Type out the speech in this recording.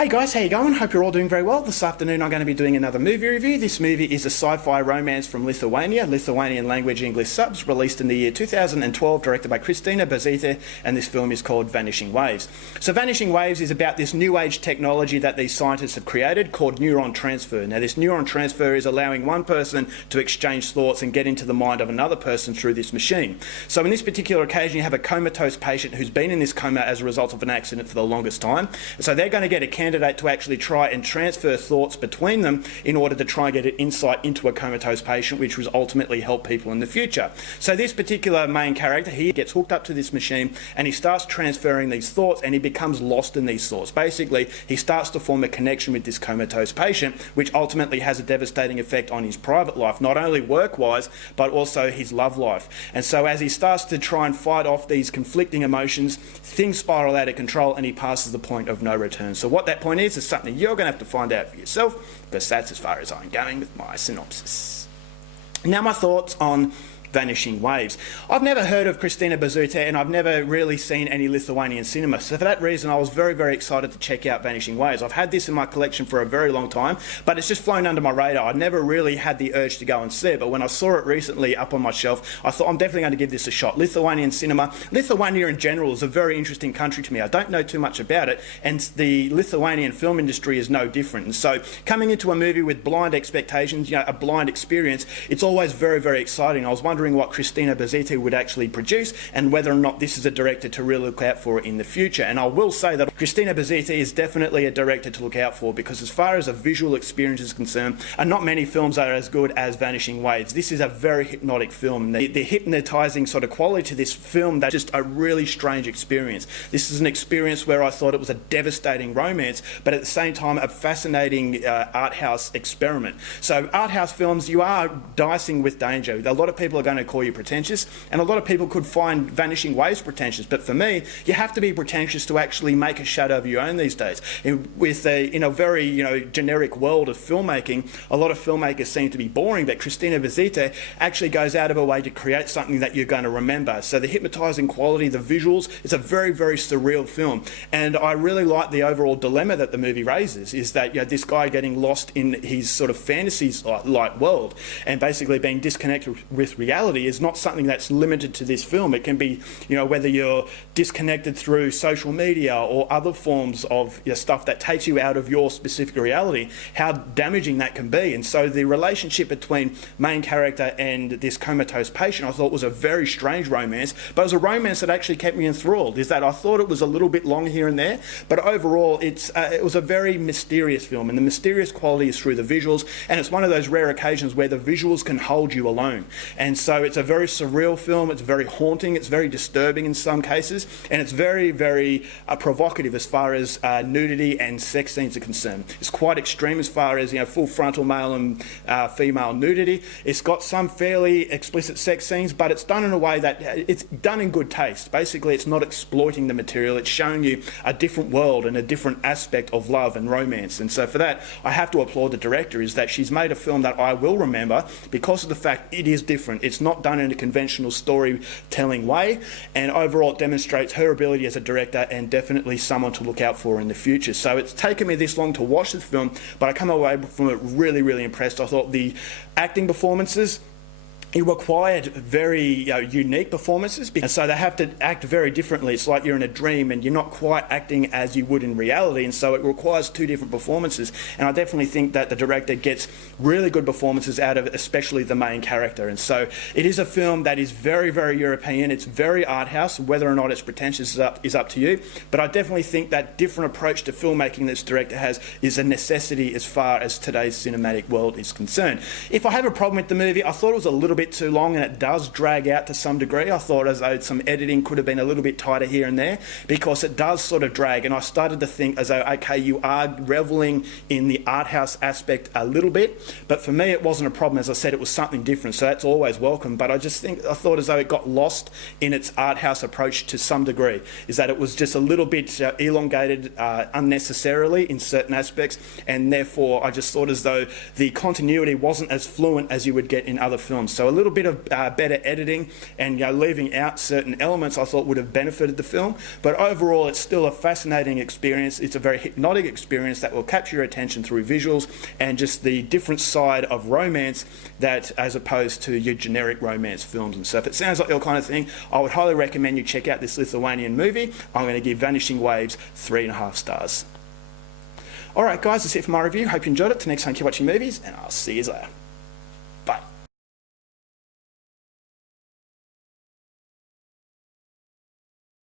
Hey guys, how you going? Hope you're all doing very well. This afternoon I'm going to be doing another movie review. This movie is a sci-fi romance from Lithuania, Lithuanian language English subs, released in the year 2012, directed by Kristina Bazita, and this film is called Vanishing Waves. So Vanishing Waves is about this new age technology that these scientists have created called neuron transfer. Now this neuron transfer is allowing one person to exchange thoughts and get into the mind of another person through this machine. So in this particular occasion you have a comatose patient who's been in this coma as a result of an accident for the longest time. So they're going to get a candidate to actually try and transfer thoughts between them in order to try and get an insight into a comatose patient, which will ultimately help people in the future. So this particular main character, he gets hooked up to this machine and he starts transferring these thoughts and he becomes lost in these thoughts. Basically, he starts to form a connection with this comatose patient, which ultimately has a devastating effect on his private life, not only work-wise, but also his love life. And so as he starts to try and fight off these conflicting emotions, things spiral out of control and he passes the point of no return. So what that point is something you're going to have to find out for yourself, because that's as far as I'm going with my synopsis. Now my thoughts on Vanishing Waves. I've never heard of Kristina Bazita and I've never really seen any Lithuanian cinema, so for that reason I was very excited to check out Vanishing Waves. I've had this in my collection for a very long time, but it's just flown under my radar. I never really had the urge to go and see it, but when I saw it recently up on my shelf, I thought I'm definitely going to give this a shot. Lithuanian cinema, Lithuania in general is a very interesting country to me. I don't know too much about it, and the Lithuanian film industry is no different. And so coming into a movie with blind expectations, a blind experience, it's always very exciting. I was wondering what Kristina Bazita would actually produce and whether or not this is a director to really look out for in the future. And I will say that Kristina Bazita is definitely a director to look out for, because as far as a visual experience is concerned, and not many films are as good as Vanishing Waves. This is a very hypnotic film. The hypnotizing sort of quality to this film, that's just a really strange experience. This is an experience where I thought it was a devastating romance, but at the same time a fascinating art house experiment. So art house films, you are dicing with danger. A lot of people are going to call you pretentious, and a lot of people could find Vanishing Waves pretentious, but for me, you have to be pretentious to actually make a shadow of your own these days. In a very generic world of filmmaking, a lot of filmmakers seem to be boring, but Kristina Bazita actually goes out of her way to create something that you're going to remember. So the hypnotizing quality, the visuals, it's a very surreal film, and I really like the overall dilemma that the movie raises, is that this guy getting lost in his sort of fantasies like world and basically being disconnected with reality is not something that's limited to this film. It can be, whether you're disconnected through social media or other forms of stuff that takes you out of your specific reality, how damaging that can be. And so the relationship between main character and this comatose patient, I thought was a very strange romance, but it was a romance that actually kept me enthralled. Is that I thought it was a little bit long here and there, but overall it was a very mysterious film, and the mysterious quality is through the visuals, and it's one of those rare occasions where the visuals can hold you alone. And so it's a very surreal film, it's very haunting, it's very disturbing in some cases, and it's very provocative as far as nudity and sex scenes are concerned. It's quite extreme as far as full frontal male and female nudity. It's got some fairly explicit sex scenes, but it's done in a way that it's done in good taste. Basically, it's not exploiting the material, it's showing you a different world and a different aspect of love and romance. And so for that, I have to applaud the director, is that she's made a film that I will remember because of the fact it is different. It's not done in a conventional storytelling way, and overall it demonstrates her ability as a director and definitely someone to look out for in the future. So it's taken me this long to watch this film, but I come away from it really impressed. I thought the acting performances, it required very unique performances, and so they have to act very differently. It's like you're in a dream and you're not quite acting as you would in reality, and so it requires two different performances. And I definitely think that the director gets really good performances out of it, especially the main character. And so it is a film that is very European. It's very art house. Whether or not it's pretentious is up to you, but I definitely think that different approach to filmmaking this director has is a necessity as far as today's cinematic world is concerned. If I have a problem with the movie, I thought it was a little bit too long and it does drag out to some degree. I thought as though some editing could have been a little bit tighter here and there, because it does sort of drag, and I started to think as though, okay, you are reveling in the art house aspect a little bit, but for me it wasn't a problem. As I said, it was something different, so that's always welcome, but I thought as though it got lost in its art house approach to some degree, is that it was just a little bit elongated unnecessarily in certain aspects, and therefore I just thought as though the continuity wasn't as fluent as you would get in other films. So a little bit of better editing and leaving out certain elements I thought would have benefited the film. But overall, it's still a fascinating experience. It's a very hypnotic experience that will capture your attention through visuals and just the different side of romance that as opposed to your generic romance films and stuff. If it sounds like your kind of thing, I would highly recommend you check out this Lithuanian movie. I'm going to give Vanishing Waves 3.5 stars. Alright guys, that's it for my review. Hope you enjoyed it. Till next time, keep watching movies, and I'll see you later.